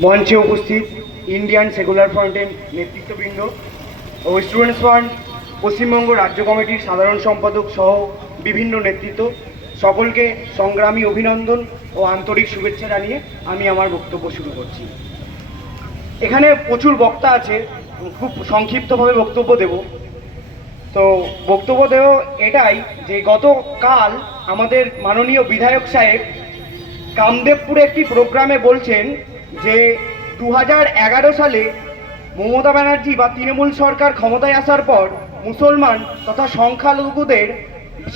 মঞ্চে উপস্থিত Indian secular ফ্রন্টের নেতৃত্ববৃন্দ ও স্টুডেন্টস ফ্রন্ট পশ্চিমবঙ্গ রাজ্য কমিটির সাধারণ সম্পাদক সহ বিভিন্ন নেতৃত্ব, সকলকে সংগ্রামী অভিনন্দন ও আন্তরিক শুভেচ্ছা জানিয়ে আমি আমার বক্তব্য শুরু করছি। এখানে প্রচুর বক্তা আছে, খুব সংক্ষিপ্তভাবে বক্তব্য দেব। তো বক্তব্য দেব এটাই যে গতকাল আমাদের মাননীয় বিধায়ক সাহেব কামদেবপুরে একটি প্রোগ্রামে বলছেন যে দু হাজার এগারো সালে মমতা ব্যানার্জি বা তৃণমূল সরকার ক্ষমতায় আসার পর মুসলমান তথা সংখ্যালঘুদের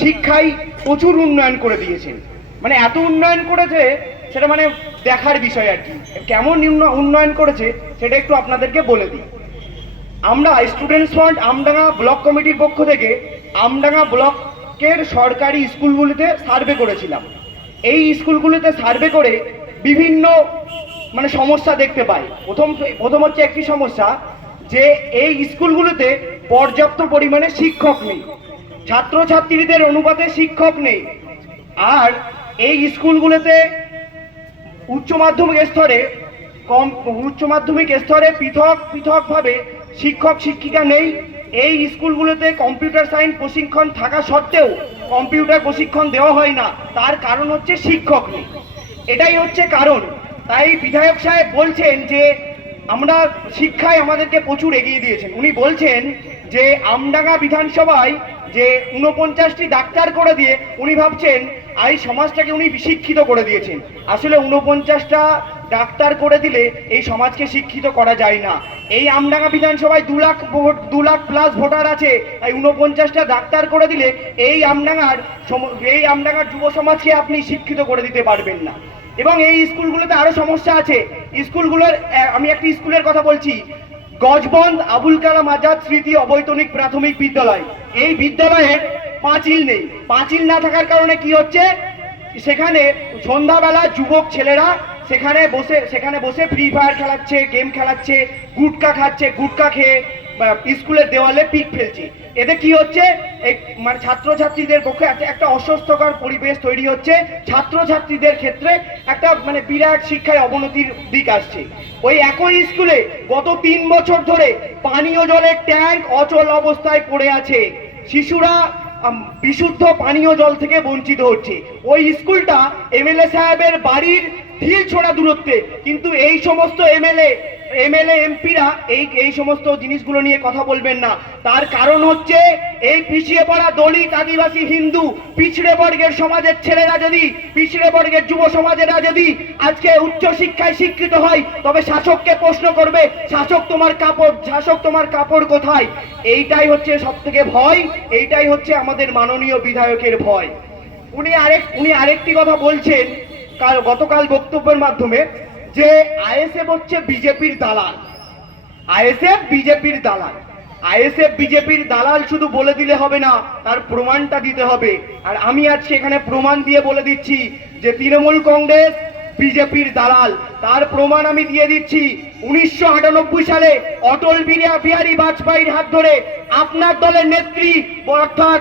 শিক্ষায় প্রচুর উন্নয়ন করে দিয়েছেন। মানে এত উন্নয়ন করেছে, সেটা মানে দেখার বিষয় আর কি। কেমন উন্নয়ন করেছে, সেটা একটু আপনাদেরকে বলে দিই। আমরা স্টুডেন্টস ফ্রন্ট আমডাঙ্গা ব্লক কমিটির পক্ষ থেকে আমডাঙ্গা ব্লকের সরকারি স্কুলগুলিতে সার্ভে করেছিলাম। এই স্কুলগুলিতে সার্ভে করে বিভিন্ন মানে সমস্যা দেখতে পাই। প্রথম প্রথম হচ্ছে একটি সমস্যা যে এই স্কুলগুলোতে পর্যাপ্ত পরিমাণে শিক্ষক নেই। ছাত্রছাত্রীদের অনুপাতে শিক্ষক নেই। আর এই স্কুলগুলোতে উচ্চ মাধ্যমিক স্তরে কম, উচ্চ মাধ্যমিক স্তরে পৃথক, পৃথকভাবে শিক্ষক, শিক্ষিকা নেই। এই স্কুলগুলোতে কম্পিউটার সায়েন্স প্রশিক্ষণ থাকা সত্ত্বেও কম্পিউটার প্রশিক্ষণ দেওয়া হয় না। তার কারণ হচ্ছে শিক্ষক নেই। এটাই হচ্ছে কারণ। তাই বিধায়ক সাহেব বলছেন যে, আমরা শিক্ষায় আমাদেরকে প্রচুর এগিয়ে দিয়েছেন। উনি বলছেন যে, আমডাঙ্গা বিধানসভায় যে উনপঞ্চাশটি ডাক্তার করে দিয়ে উনি ভাবছেন এই সমাজটাকে উনি শিক্ষিত করে দিয়েছেন। আসলে উনপঞ্চাশটা ডাক্তার করে দিলে এই সমাজকে শিক্ষিত করা যায় না। এই আমডাঙ্গা বিধানসভায় দু লাখ ভোট, দু লাখ প্লাস ভোটার আছে এই উনপঞ্চাশটা ডাক্তার করে দিলে এই আমডাঙ্গার এই আমডাঙ্গার যুব সমাজকে আপনি শিক্ষিত করে দিতে পারবেন না। এবং এই স্কুলগুলোতে আরও সমস্যা আছে। স্কুলগুলোর আমি একটি স্কুলের কথা বলছি। গজবন্দ আবুল কালাম আজাদ স্মৃতি অবৈতনিক প্রাথমিক বিদ্যালয়। এই বিদ্যালয়ে পাঁচিল নেই। পাঁচিল না থাকার কারণে কি হচ্ছে? সেখানে সন্ধ্যাবেলা যুবক ছেলেরা সেখানে বসে সেখানে বসে ফ্রি ফায়ার খেলাচ্ছে গেম খেলাচ্ছে, গুটকা খাচ্ছে, গুটকা খেয়ে স্কুলের দেওয়ালে পিক ফেলছে। এতে কি হচ্ছে? মানে ছাত্রছাত্রীদের পক্ষে একটা অস্বস্থকর পরিবেশ তৈরি হচ্ছে। ছাত্রছাত্রীদের ক্ষেত্রে একটা মানে বিরাট শিক্ষায় অবনতির দিক আসছে। ওই একই স্কুলে গত তিন বছর ধরে পানীয় জলের ট্যাঙ্ক অচল অবস্থায় পড়ে আছে। শিশুরা বিশুদ্ধ পানীয় জল থেকে বঞ্চিত হচ্ছে। ওই স্কুলটা এমএলএ সাহেবের বাড়ির ঢিল ছোড়া দূরত্বে, কিন্তু এই সমস্ত এমএলএ এমএলএ এমপিরা এই এই সমস্ত জিনিসগুলো নিয়ে কথা বলবেন না। তার কারণ হচ্ছে, এই পিছিয়ে পড়া দলিত আদিবাসী হিন্দু, পিছড়ে বর্গের সমাজের ছেলেরা যদি, পিছড়ে বর্গের যুব সমাজেরা যদি আজকে উচ্চ শিক্ষায় শিক্ষিত হয়, তবে শাসককে প্রশ্ন করবে, শাসক তোমার কাপড়, শাসক তোমার কাপড় কোথায়? এইটাই হচ্ছে সব থেকে ভয়, এইটাই হচ্ছে আমাদের মাননীয় বিধায়কের ভয়। উনি আরেক, উনি আরেকটি কথা বলছেন, কাল, গতকাল বক্তব্যের মাধ্যমে। যে আইএসএফ হচ্ছে বিজেপির দালাল। আইএসএফ বিজেপির দালাল। আইএসএফ বিজেপির দালাল শুধু বলে দিলে হবে না, তার প্রমাণটা দিতে হবে। আর আমি আজকে এখানে প্রমাণ দিয়ে বলে দিচ্ছি যে তৃণমূল কংগ্রেস বিজেপির দালাল। তার প্রমাণ আমি দিয়ে দিচ্ছি, উনিশশো আটানব্বই সালে অটল বিহারী বাজপেয়ীর হাত ধরে আপনার দলের নেত্রী, অর্থাৎ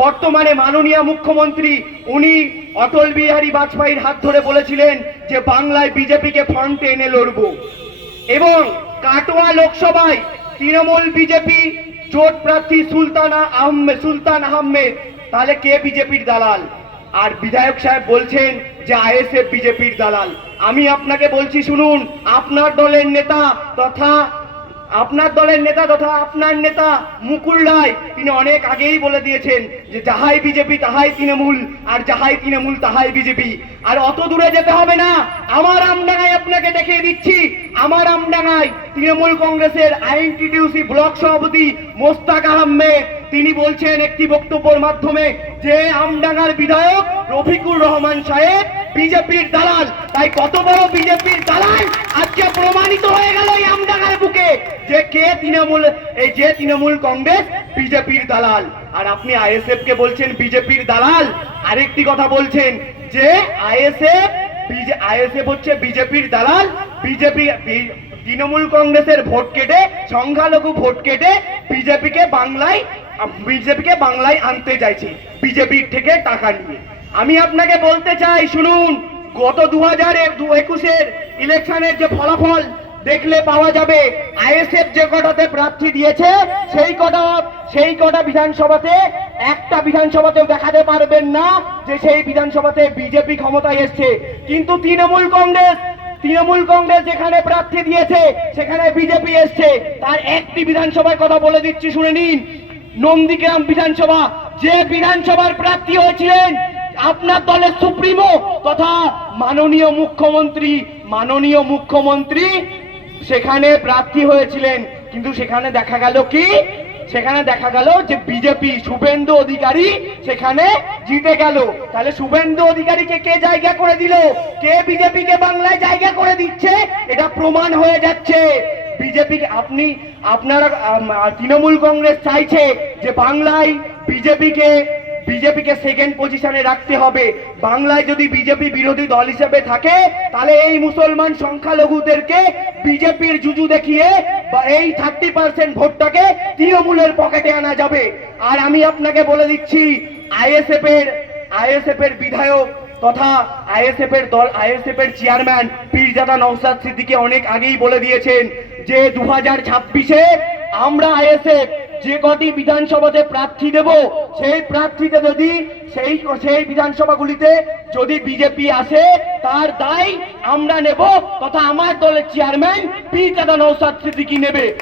বর্তমানে মাননীয় মুখ্যমন্ত্রী, উনি অটল বিহারী বাজপেয়ীর হাত ধরে বলেছিলেন যে বাংলায় বিজেপিকে ফ্রন্টে এনে লড়ব। এবং কাটোয়া লোকসভায় তৃণমূল বিজেপি জোট প্রার্থী সুলতানা আহমেদ সুলতান আহমেদ, তাহলে কে বিজেপির দালাল? আর বিধায়ক সাহেব বলছেন যে আইএসএফ বিজেপির দালাল। আমি আপনাকে বলছি শুনুন, আপনার দলের নেতা তথা আপনার দলের নেতা তথা আপনার নেতা মুকুল রায়, তিনি অনেক আগেই বলে দিয়েছেন যে যাহাই বিজেপি, তাহাই তৃণমূল, আর যাহাই তৃণমূল, তাহাই বিজেপি। আর অত দূরে যেতে হবে না। আমার আমডাঙ্গায় আপনাকে দেখিয়ে দিচ্ছি। আমার আমডাঙ্গায় তৃণমূল কংগ্রেসের আইএনটিডিউসি ব্লক সভাপতি মোস্তাক আহমেদ, তিনি বলছেন একটি বক্তব্যের মাধ্যমে যে আমডাঙ্গার বিধায়ক রফিকুর রহমান সাহেব বিজেপির দালাল। তাই কত বড় বিজেপির দালাল আজকে প্রমাণিত হয়ে গেল এই আমডাঙ্গার বুকে যে কে তৃণমূল, এই যে তৃণমূল কংগ্রেস, বিজেপির দালাল। আর আপনি আইএসএফ কে বলছেন বিজেপির দালাল। আরেকটি কথা বলছেন যে আইএসএফ আইএসএফ হচ্ছে বিজেপির দালাল। বিজেপি তৃণমূল কংগ্রেসের ভোট কেটে, সংখ্যালঘু ভোট কেটে বিজেপিকে বাংলায় বিজেপিকে বাংলায় আনতে চাইছে, বিজেপির থেকে টাকা নিয়ে। আমি আপনাকে বলতে চাই, শুনুন, গত দু হাজার একুশের ইলেকশনের যে ফলাফল দেখলে পাওয়া যাবে, আইএসএফ যে কটাতে প্রার্থী দিয়েছে, সেই কটা সেই কটা বিধানসভাতে একটা বিধানসভাতেও দেখাতে পারবেন না যে সেই বিধানসভাতে বিজেপি ক্ষমতায় এসছে। কিন্তু তৃণমূল কংগ্রেস তৃণমূল কংগ্রেস যেখানে প্রার্থী দিয়েছে, সেখানে বিজেপি এসছে। তার একটি বিধানসভার কথা বলে দিচ্ছি, শুনে নিন। নন্দীগ্রাম বিধানসভা, যে বিধানসভার প্রার্থী হয়েছিলেন, আপনার দলের সুপ্রিমো তথা মাননীয় মুখ্যমন্ত্রী মাননীয় মুখ্যমন্ত্রী সেখানে প্রার্থী হয়েছিলেন। কিন্তু সেখানে দেখা গেল কি? সেখানে দেখা গেল যে বিজেপি শুভেন্দু অধিকারী সেখানে জিতে গেল। তাহলে শুভেন্দু অধিকারীকে কে জায়গা করে দিল? কে বিজেপিকে বাংলায় জায়গা করে দিচ্ছে? এটা প্রমাণ হয়ে যাচ্ছে। বিজেপি আপনি, আপনারা তৃণমূল কংগ্রেস চাইছে যে বাংলায় বিজেপিকে বিজেপিকে সেকেন্ড পজিশনে রাখতে হবে। বাংলায় যদি বিজেপি বিরোধী দল হিসেবে থাকে, তাহলে এই মুসলমান সংখ্যালঘুদেরকে বিজেপির জুজু দেখিয়ে এই থার্টি পার্সেন্ট ভোটটাকে তৃণমূলের পকেটে আনা যাবে। আর আমি আপনাকে বলে দিচ্ছি আইএসএফ এর আইএসএফ এর বিধায়ক তথা আইএসএফ এর দল আইএসএফ এর চেয়ারম্যান পীরজাদা নওসাদ সিদ্দিকী অনেক আগেই বলে দিয়েছেন যে দু হাজার ছাব্বিশে আমরা আইএসএফ যে কটি বিধানসভাতে প্রার্থী দেব, সেই প্রার্থীতে যদি সেই সেই বিধানসভাগুলিতে যদি বিজেপি আসে, তার দায় আমরা নেব তথা আমার দলের চেয়ারম্যান পীরজাদা নওসাদ সিদ্দিকী নেবে।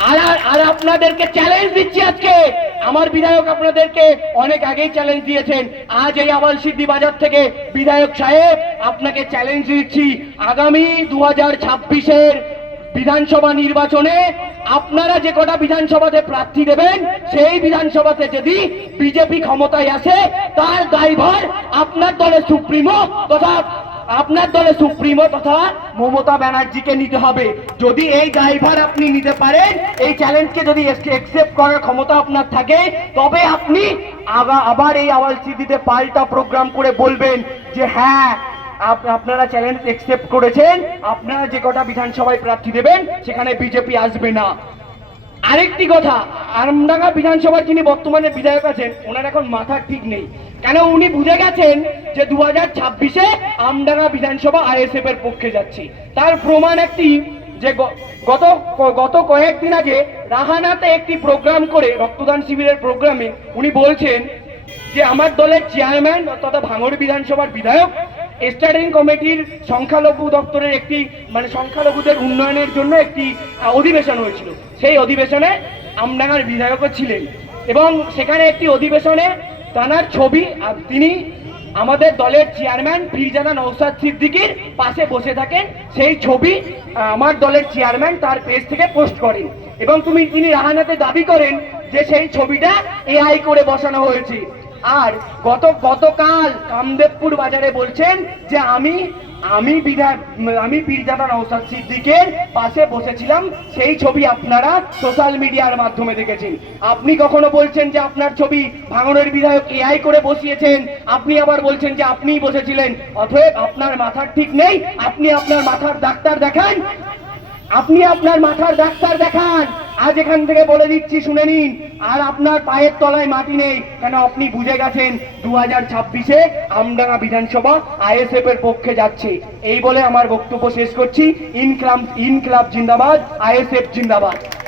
আর- আর আপনাদেরকে চ্যালেঞ্জ দিচ্ছি আজকে। আমার বিধায়ক আপনাদেরকে অনেক আগেই চ্যালেঞ্জ দিয়েছেন। আজ এই আবাল সিদ্ধি বাজার থেকে বিধায়ক সাহেব আপনাকে চ্যালেঞ্জ দিচ্ছি। আগামী দু হাজার ছাব্বিশের বিধানসভা নির্বাচনে আপনারা যে কটা বিধানসভাতে প্রার্থী দেবেন, সেই বিধানসভাতে যদি বিজেপি ক্ষমতায় আসে, তার দায়ভার আপনার দলের সুপ্রিমো তথা আপনার দলে সুপ্রিমো তথা মমতা ব্যানার্জিকে নিতে হবে। যদি এই ড্রাইভার আপনি নিতে পারেন, এই চ্যালেঞ্জকে যদি একসেপ্ট করার ক্ষমতা আপনার থাকে, তবে আপনি আবার এই আওয়াজ সিদ্ধিতে পাল্টা প্রোগ্রাম করে বলবেন যে হ্যাঁ আপনারা চ্যালেঞ্জ একসেপ্ট করেছেন। আপনারা যে কটা বিধানসভায় প্রার্থী দেবেন, সেখানে বিজেপি আসবে না। আরেকটি কথা, আমডাঙ্গা বিধানসভার যিনি বর্তমানে বিধায়ক আছেন, ওনার এখন মাথা ঠিক নেই। কেন উনি বুঝে গেছেন যে দু হাজার ছাব্বিশে আমডাঙ্গা বিধানসভা আইএসএফ এর পক্ষে যাচ্ছে। তার প্রমাণ একটি, যে গত গত কয়েকদিন আগে রাহানাতে একটি প্রোগ্রাম করে, রক্তদান শিবিরের প্রোগ্রামে উনি বলছেন যে আমার দলের চেয়ারম্যান তথা ভাঙড় বিধানসভার বিধায়ক স্ট্যান্ডিং কমিটির সংখ্যালঘু দপ্তরের একটি মানে সংখ্যালঘুদের উন্নয়নের জন্য একটি অধিবেশন হয়েছিল। সেই অধিবেশনে আমডাঙ্গার বিধায়কও ছিলেন। এবং সেখানে একটি অধিবেশনে তানার ছবি তিনি আমাদের দলের চেয়ারম্যান ফিরজাদা নৌসাদ সিদ্দিকির পাশে বসে থাকেন। সেই ছবি আমার দলের চেয়ারম্যান তার পেজ থেকে পোস্ট করেন। এবং তুমি, তিনি রাহানাতে দাবি করেন যে সেই ছবিটা এআই করে বসানো হয়েছে। আর গত গতকাল কামদেবপুর বাজারে বলছেন যে আমি আমি বিধায়ক আমি পীরজাদা নৌসাদ সিদ্দিকের পাশে বসেছিলাম, সেই ছবি আপনারা সোশ্যাল মিডিয়ার মাধ্যমে দেখেছেন। আপনি কখনো বলছেন যে আপনার ছবি ভাঙনের বিধায়ক এআই করে বসিয়েছেন, আপনি আবার বলছেন যে আপনিই বসেছিলেন, অতএব আপনার মাথার ঠিক নেই, আপনি আপনার মাথার ডাক্তার দেখান, আপনি আপনার মাথার ডাক্তার দেখান। আজ এখান থেকে বলে দিচ্ছি, শুনে নিন। আর আপনার পায়ের তলায় মাটি নেই। কেন আপনি বুঝে গেছেন? দু হাজার ছাব্বিশে আমডাঙ্গা বিধানসভা আইএসএফ এর পক্ষে যাচ্ছে। এই বলে আমার বক্তব্য শেষ করছি। ইনক্লাব ইনক্লাব জিন্দাবাদ, আইএসএফ জিন্দাবাদ।